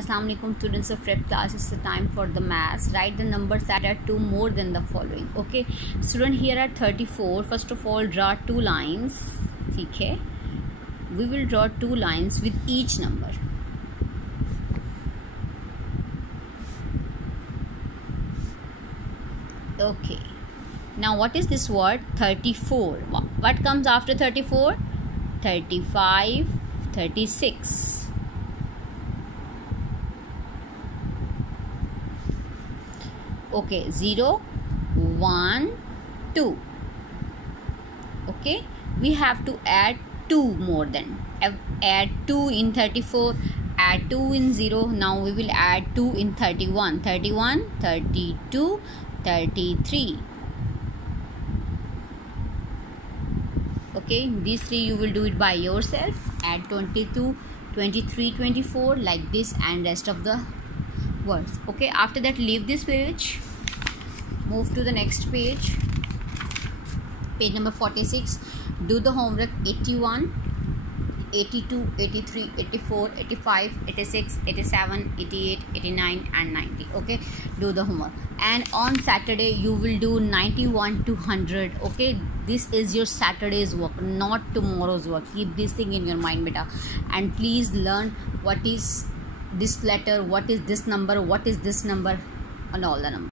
Assalamu alaikum students of prep class. It's the time for the maths. Write the numbers that are 2 more than the following. Okay student, here are 34. First of all, draw 2 lines. Okay, we will draw 2 lines with each number. Okay, now what is this word? 34. What comes after 34? 35, 36. Okay, 0, 1, 2. Okay, we have to add 2 more than. Add 2 in 34, add 2 in 0. Now we will add 2 in 31. 31, 32, 33. Okay, these 3 you will do it by yourself. Add 22, 23, 24 like this, and rest of the words. Okay, after that leave this page, move to the next page, page number 46. Do the homework. 81, 82, 83, 84, 85, 86, 87, 88, 89 and 90. Okay, do the homework. And on Saturday you will do 91 to 100. Okay, this is your Saturday's work, not tomorrow's work. Keep this thing in your mind, beta. And please learn what is this letter, what is this number, what is this number, and all the numbers.